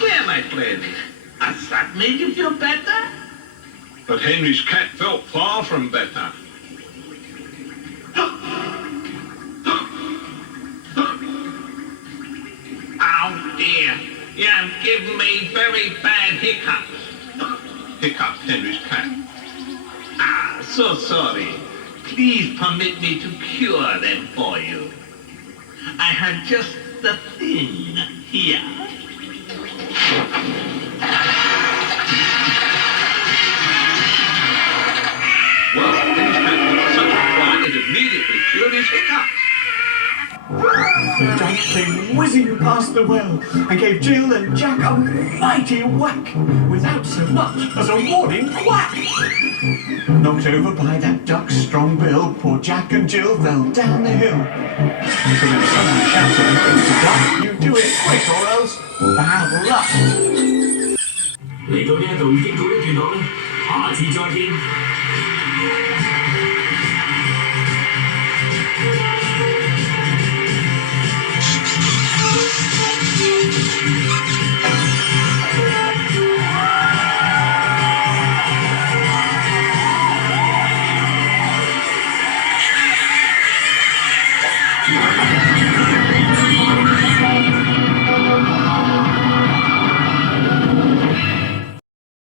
there, my friend. Has that made you feel better? But Henry's cat felt far from better. Oh dear, you have given me very bad hiccups. Hiccups, Henry's cat. Ah, so sorry. Please permit me to cure them for you. I have just the thing here. Well, Henry's cat was such a fright it immediately cured his hiccups. The dog came whizzing past the well and gave Jill and Jack a mighty whack without so much as a warning quack. Knocked over by that duck's strong bill, poor Jack and Jill fell down the hill. So if someone shouted, "It's a duck," you do it quick or else bad luck. 嚟到呢一度已經到一段落啦，下次再見。